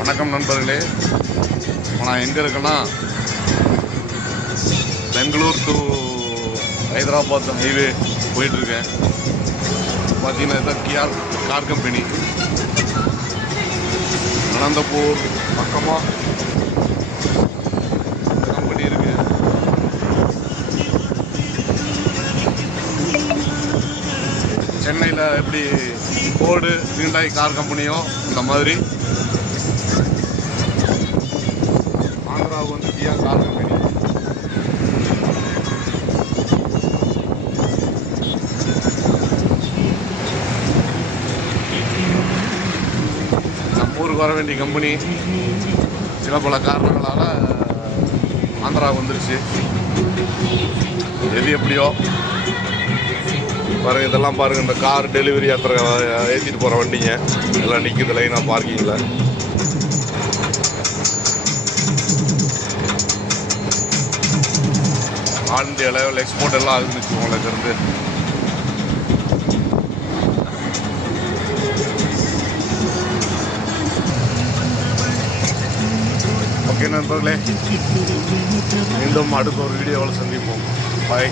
வணக்கம் நண்பர்களே. நான் எங்கே இருக்கேன்னா, பெங்களூர் டு ஹைதராபாத் ஹைவே போயிட்டுருக்கேன். பார்த்தீங்கன்னா இதுதான் கியார் கார் கம்பெனி. அனந்தபூர் பக்கமாக கம்பெனி இருக்குது. சென்னையில் எப்படி ஃபோர்டு ஹியூண்டாய் கார் கம்பெனியோ இந்த மாதிரி ஆந்திராவுக்கு வந்து கியா கார் கம்பெனி. நம்ம ஊருக்கு வர வேண்டிய கம்பெனி சில பல காரணங்களால் ஆந்திராவுக்கு வந்துருச்சு. எது எப்படியோ பாருங்கள், இதெல்லாம் பாருங்கள். இந்த கார் டெலிவரி யாத்திரை ஏற்றிட்டு போகிற வண்டிங்க எல்லாம் நிற்குது லைனாக பார்க்கிங்கில். ஆல் இண்டியா லெவல் எக்ஸ்போர்ட் எல்லாம் ஆகுதுன்னு வச்சுக்கோங்களேன் இருந்து. ஓகே நண்பர்களே, மீண்டும் அடுத்த ஒரு வீடியோவில் சந்திப்போம். பாய்.